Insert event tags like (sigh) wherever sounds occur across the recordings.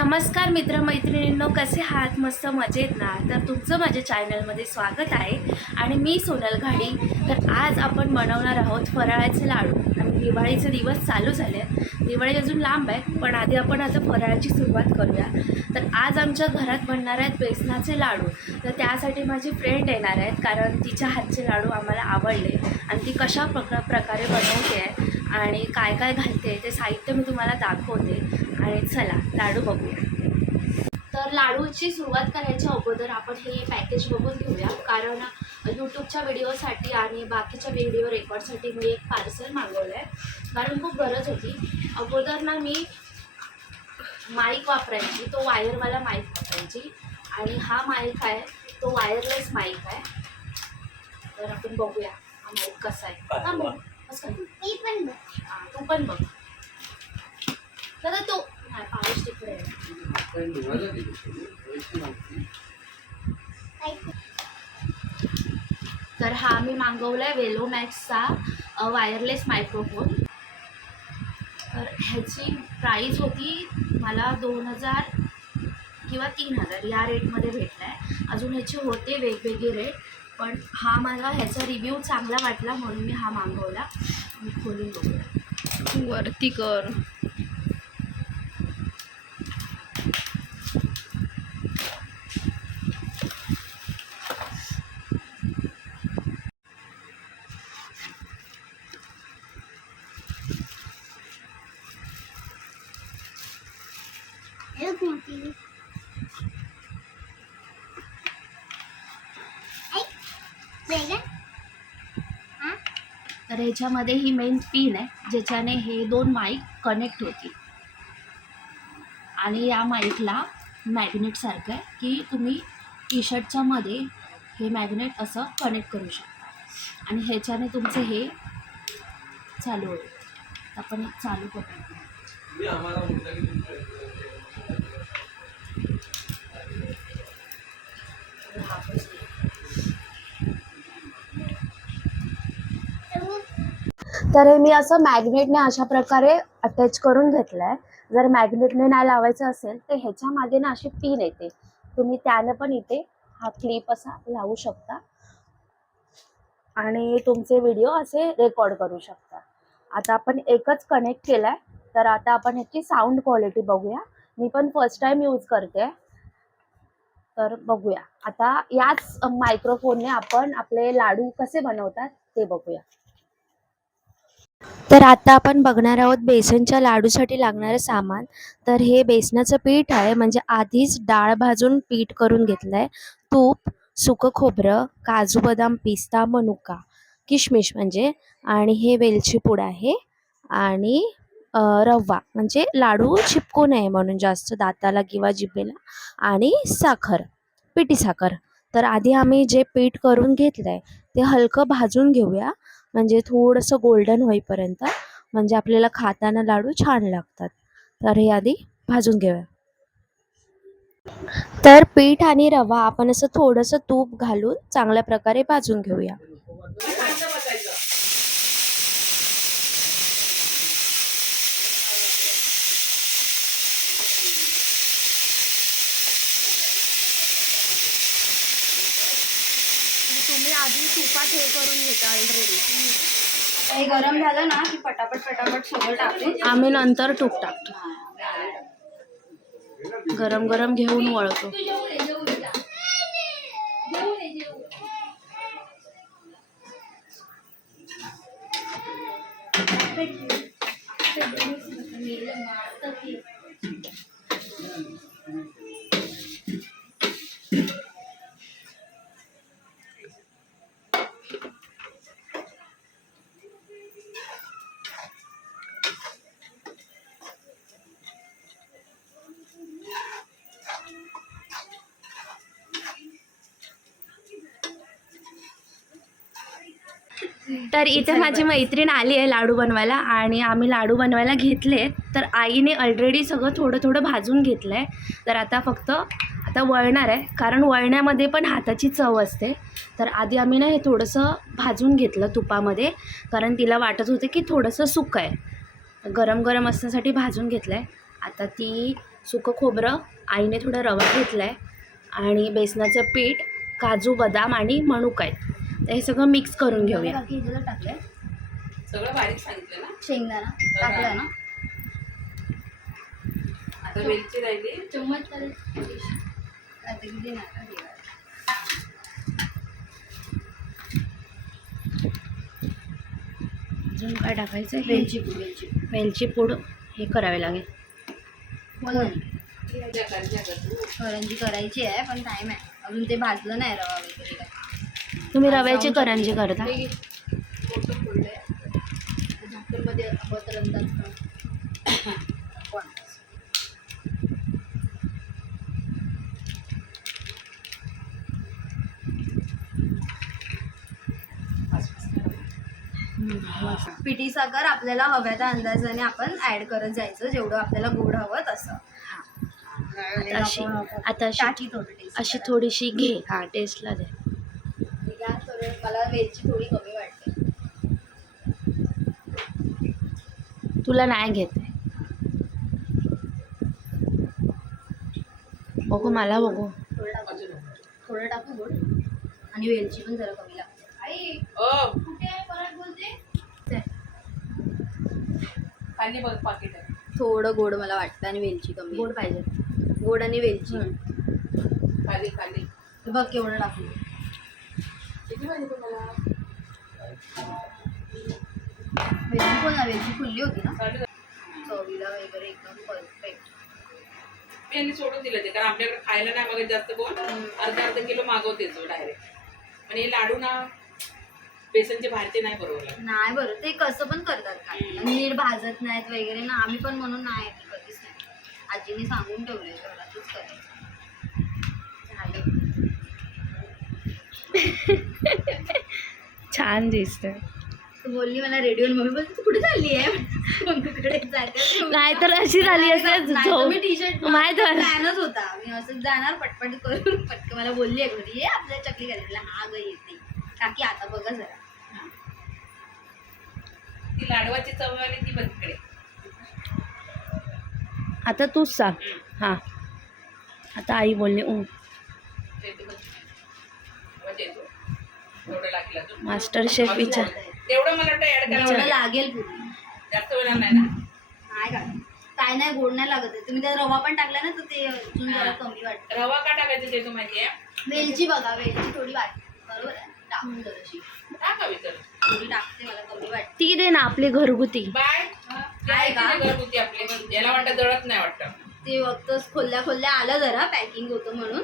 नमस्कार मित्रमैत्रिणींनो कसे आहात? मस्त मजेत ना? तर तुमचं माझ्या चॅनलमध्ये स्वागत आहे आणि मी सोनल घाडी. तर आज आपण बनवणार आहोत फराळाचे लाडू. आणि दिवाळीचे दिवस चालू झाले आहेत दिवाळी अजून लांब आहे पण आधी आपण आता फराळाची सुरुवात करूया. तर आज आमच्या घरात बनणार आहेत बेसनाचे लाडू. तर त्यासाठी माझी फ्रेंड येणार आहेत कारण तिच्या हातचे लाडू आम्हाला आवडले. आणि ती कशा प्रका प्रकारे बनवते आहे आणि काय काय घालते ते साहित्य मी तुम्हाला दाखवते. आणि चला लाडू बघूया. तर लाडूची सुरुवात करायच्या अगोदर आपण हे पॅकेज बघून घेऊया. कारण यूट्यूबच्या व्हिडिओसाठी आणि बाकीच्या व्हिडिओ रेकॉर्डसाठी मी एक पार्सल मागवलं आहे कारण खूप गरज होती. अगोदर ना मी माईक वापरायची तो वायरवाला माईक वापरायची. आणि हा माईक आहे तो वायरलेस माईक आहे. तर आपण बघूया हा माईक कसा आहे. हा आहे? मी पण बघ. हा, तू पण बघ दादा तो नाही पाऊस तिकडे आहे. तर हा मी मागवलाय वेलो मॅक्सचा वायरलेस मायक्रोफोन तर ह्याची प्राईस होती मला दोन हजार किंवा तीन हजार या रेटमध्ये भेटला आहे अजून ह्याचे होते वेगवेगळे रेट पण हा मला ह्याचा रिव्ह्यू चांगला वाटला म्हणून मी हा मागवला. मी खोलून बघूया. वरती कर. तर ह्याच्यामध्ये ही मेन पिन आहे ज्याच्याने हे दोन माईक कनेक्ट होतील. आणि या माईकला मॅग्नेटसारखं आहे की तुम्ही टी शर्टच्यामध्ये हे मॅग्नेट असं कनेक्ट करू शकता. आणि ह्याच्याने तुमचं हे चालू होईल. आपण चालू करू. तर हे मी असं मॅग्नेटने अशा प्रकारे अटॅच करून घेतलं आहे जर मॅग्नेटने नाही लावायचं असेल तर ह्याच्या मागे ना अशी पिन येते. तुम्ही त्यानं पण इथे हा क्लिप असा लावू शकता. आणि तुमचे व्हिडिओ असे रेकॉर्ड करू शकता. आता आपण एकच कनेक्ट केला आहे तर आता आपण ह्याची साऊंड क्वालिटी बघूया. मी पण फर्स्ट टाइम यूज करते. तर बघूया. आता याच मायक्रोफोनने आपण आपले लाडू कसे बनवतात ते बघूया. तर आता आपण बघणार आहोत बेसनच्या लाडूसाठी लागणारं सामान. तर हे बेसनाचं पीठ आहे म्हणजे आधीच डाळ भाजून पीठ करून घेतलं आहे तूप सुकं खोबरं काजू बदाम पिस्ता मनुका किशमिश म्हणजे. आणि हे वेलची पूड आहे. आणि रवा म्हणजे लाडू चिपकू नये म्हणून जास्त दाताला किंवा जिभेला. आणि साखर पिठी साखर. तर आधी आम्ही जे पीठ करून घेतलं आहे ते हलकं भाजून घेऊया. म्हणजे थोडंसं गोल्डन होईपर्यंत म्हणजे आपल्याला खाताना लाडू छान लागतात. तर हे आधी भाजून घेऊया. तर पीठ आणि रवा आपण असं थोडंसं तूप घालून चांगल्या प्रकारे भाजून घेऊया तुम्ही आधी तुपात हे करून घेता ऑलरेडी हे गरम झालं ना की पटापट पटापट सगळं टाकते. आम्ही नंतर तूप टाकतो. गरम गरम घेऊन वळतो. तर इथे माझी मैत्रीण आली आहे लाडू बनवायला आणि आम्ही लाडू बनवायला घेतले. तर आईने ऑलरेडी सगळं थोडं थोडं भाजून घेतलं आहे तर आता फक्त आता वळणार आहे. कारण वळण्यामध्ये पण हाताची चव असते. तर आधी आम्ही ना हे थोडंसं भाजून घेतलं तुपामध्ये. कारण तिला वाटत होते की थोडंसं सुकं आहे. गरम गरम असण्यासाठी भाजून घेतलं आहे आता ती सुकं खोबरं आईने थोडा रवा घेतला आहे आणि बेसनाचं पीठ काजू बदाम आणि मणूक आहेत. तर हे सगळं मिक्स करून घेऊया. बाकी ह्याच्यात टाकलंय सगळं बारीक सांगितलं ना? शेंगदाणा ना? आता वेलची राहिली. चम्मच आता. अजून काय टाकायचं आहे? वेलची पूड वेलची पूड. वेलची पूड हे करावे लागेल. करंजी करायची आहे पण टाइम आहे. अजून ते भाजलं नाही रवा वगैरे. काय तुम्ही रव्याची करंजी करता. पिठी साखर आपल्याला हव्या त्या अंदाजाने आपण ऍड करत जायचं जेवढं आपल्याला गोड हवं तसं आता अशी आता अशी. थोडीशी घे हा टेस्टला दे मला वेलची थोडी कमी वाटते. तुला नाही घेत. आहे. बघू मला बघू. थोडं टाकू. थोडं टाकू गोड आणि वेलची पण जरा कमी लागते. आई ओ कुठे आहे? परत बोलते. खाली बघ पाकिट आहे थोडं गोड मला वाटतं आणि वेलची कमी. गोड पाहिजे. गोड आणि वेलची. खाली खाली. हे बघ केवढं टाकू. किती पाहिजे तुम्हाला? फुलली होती ना. चवीला वगैरे एकदम परफेक्ट मी यांनी सोडून दिलं ते कारण आपल्याकडे खायला नाही बघत जास्त कोण. अर्धा अर्धा किलो मागवते जो डायरेक्ट पण हे लाडू ना बेसनचे बाहेरचे नाही बरोबर. नाही बरं ते कसं पण करतात काय नीट भाजत नाहीत वगैरे ना आम्ही पण म्हणून नाही ते कधीच नाही. आजीने सांगून ठेवले घरातच करायचं झालं (laughs) छान दिसतंय. तू बोलली मला रेडिओ मम्मी बोलते तू कुठे चालली आहे? (laughs) मम्मीकडे जाते. नाही तर अशी झाली असते झोप. मी टी शर्ट माहीत आहे. प्लॅनच होता. मी असं जाणार पटपट करून पटकन मला बोलली आहे घरी ये आपल्या चकली करायला हा ग येते. काकी आता बघा जरा. ती लाडवाची चव आली ती बघ आता तूच सांग. हां. आता आई बोलली लागेल. मास्टर शेफ विचार. तेवढं मला वाटतं ऍड एवढं करावं लागेल. लागेल पूर्ण जास्त वेळ नाही ना? नाही का? काय नाही गोड नाही लागत आहे. तुम्ही त्यात रवा पण टाकला ना तर ते अजून जरा. कमी वाटतं. रवा का टाकायचं ते तू माहिती आहे वेलची बघा वेलची थोडी वाटते. बरोबर आहे? टाकून जराशी टाकावी तर थोडी टाकते मला कमी वाटते. ती दे ना आपली घरगुती. बाय. आहे का? घरगुती आपली. याला वाटत जळत नाही वाटतं. ते फक्त खोलल्या खोलल्या आलं जरा पॅकिंग होतं म्हणून.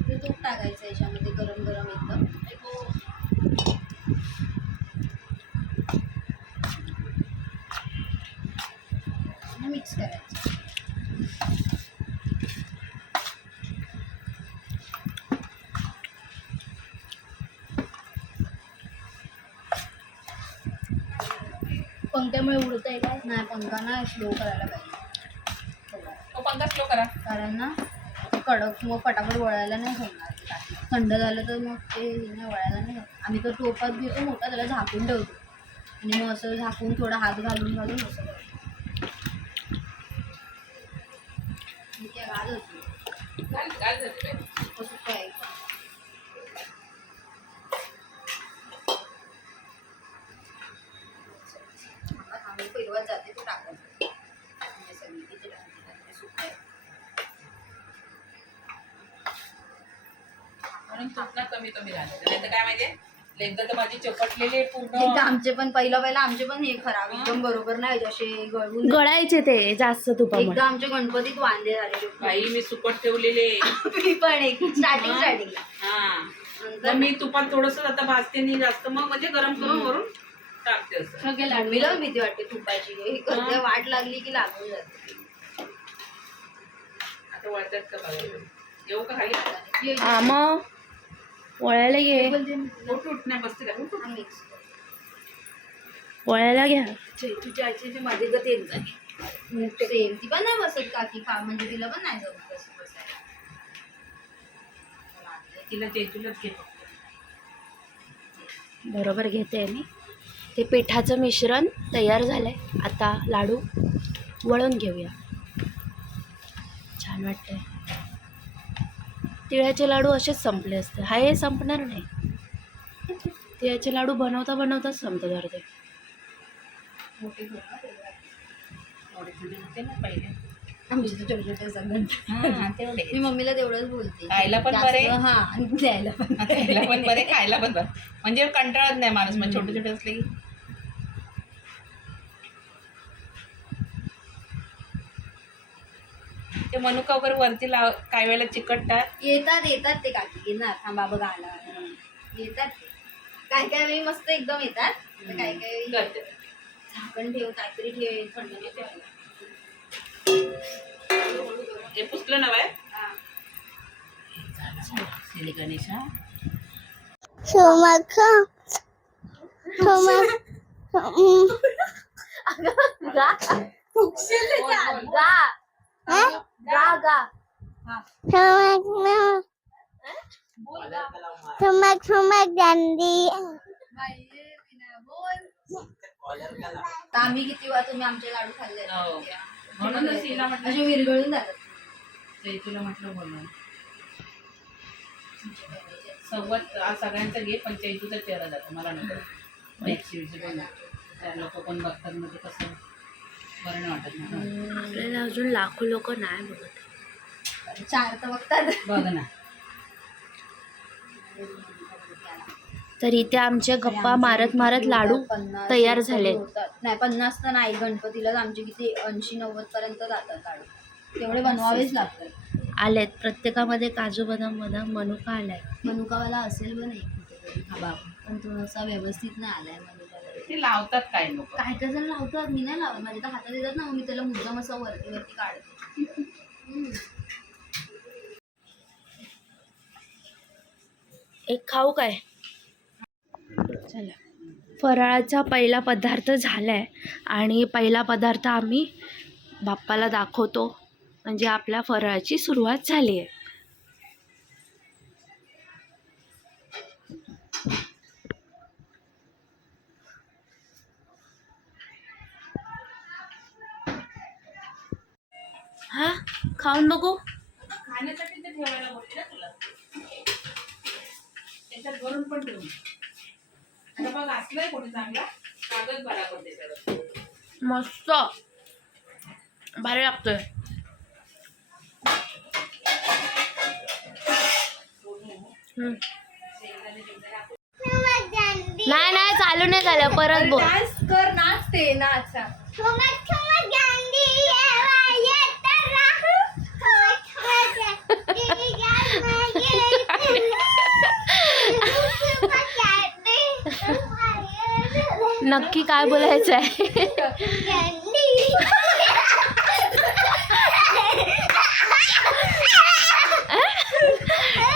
ते तूप टाकायचं याच्यामध्ये गरम गरम एकदम. मिक्स करायचं. पंख्यामुळे उडत आहे काय? नाही पंखा ना स्लो करायला पाहिजे. पंखा स्लो करा. कारण ना कडक मग पटापट वळायला नाही होणार. थंड झालं तर मग ते नाही वळायला नाही होत. आम्ही तो टोपात घेतो मोठा त्याला झाकून ठेवतो. आणि मग असं झाकून थोडा हात घालून घालून असं करतो. ठीक आहे ना कमी कमी घालायचं नाही तर काय माहितीये? एकदा तर माझी चपटलेली एकदा पूर्ण. आमचे पण पहिलं पहिलं आमचे पण हे खराब एकदम बरोबर नाही जसे गळून गळायचे ते जास्त तुपामुळे. एकदा आमच्या गणपतीत वांदे झालेले बाई मी सुकट ठेवलेले मी पण एक स्टार्टिंग स्टार्टिंगला हा. नंतर मग मी तुपात थोडस आता भाजते नाही जास्त मग म्हणजे गरम करून वरून टाकते असं. भीती वाटते तुपाची. हे करते. वाट लागली की लागून जाते. आता वळतात का बघा येऊ का खाली? हा मग? वळायला घे. वळायला घ्या. तुझ्या आजीची माझी गत एक झाली सेम ती पण नाही बसत काकी का म्हणजे तिला पण नाही जमत तसं बसायला. तिला चेचूलाच घेतो. बरोबर घेते मी. ते पिठाचं मिश्रण तयार झालं आहे आता लाडू वळून घेऊया. छान वाटतंय. तिळाचे लाडू असेच संपले असते. हा हे संपणार नाही. तिळाचे लाडू बनवता बनवताच संपतात अर्धे मी मम्मीला तेवढंच बोलते. खायला पण बरे. हा आणि द्यायला पण खायला पण बरे खायला पण बरं. म्हणजे कंटाळत नाही माणूस मग छोटे छोटे असले की. ते मनुका वगैरे वरती लाव काय वेळेला चिकटतात. येतात येतात ते काकी. येणार. थांबा बघा आला येतात ते. काय काय वेळी मस्त एकदम येतात. तर काय वेळी करते झाकण ठेव काहीतरी ठेव थंड. हे पुसलं हा. सिली गणेशा. गा गा सोमक सोमक गांधी आम्ही किती वेळा तुम्ही आमचे लाडू खाल्ले? हो. म्हणूनच हिला म्हटलं असे विरघळून जातात ते तुला म्हटलं बोलणं संवाद आज सगळ्यांचा घे पण चैतूचा चेहरा जातो मला नको. लोक पण बघतात म्हणजे कसं. आपल्याला अजून लाखो लोक नाही बघत. चार तर बघतात. बघ ना. तर इथे आमच्या गप्पा मारत मारत लाडू पन्नास तयार झाले. नाही पन्नास तर नाही गणपतीलाच आमचे किती ऐंशी नव्वद पर्यंत जातात लाडू. तेवढे बनवावेच लागतात. आलेत. प्रत्येकामध्ये काजू बदाम बदाम मनुका आलाय. मनुकावाला असेल पण एक कुठेतरी. हा बाबा पण तो असा व्यवस्थित नाही आलाय. ते लावतात काय लोक? काय काय जण लावतात. मी नाही लावत. माझ्या तर हातात येतात ना मी त्याला मुद्दाम असं वरती वरती काढते. एक खाऊ काय? चला. फराळाचा पहिला पदार्थ झालाय. आणि पहिला पदार्थ आम्ही बाप्पाला दाखवतो. म्हणजे आपल्या फराळाची सुरुवात झाली आहे हा? खाऊन बघू. खाण्यासाठी ते ठेवायला बोलले ना तुला. त्याच्यात भरून पण ठेवू आता बघ असलाय कोणी चांगला? कागद भरा पण त्याच्यावर मस्त. भारी लागतोय. नाही नाही चालू नाही झालं. परत बोल. डान्स कर नाच ते नाच सोमक सोमक गांधी येवा येत राहू सोमक सोमक गांधी गांधी सोमक गांधी नक्की काय बोलायचं आहे? (laughs)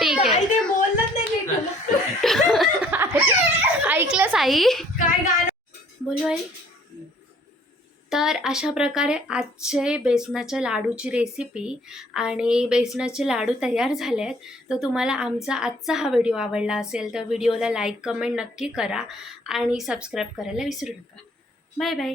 ठीक आहे. बोलत नाही (laughs) ऐकलंस आई काय गाणं? बोलू आई. तर अशा प्रकारे आजचे बेसनाच्या लाडूची रेसिपी आणि बेसनाचे लाडू तयार झाले आहेत. तर तुम्हाला आमचा आजचा हा व्हिडिओ आवडला असेल तर व्हिडिओला लाईक कमेंट नक्की करा आणि सबस्क्राईब करायला विसरू नका. Bye bye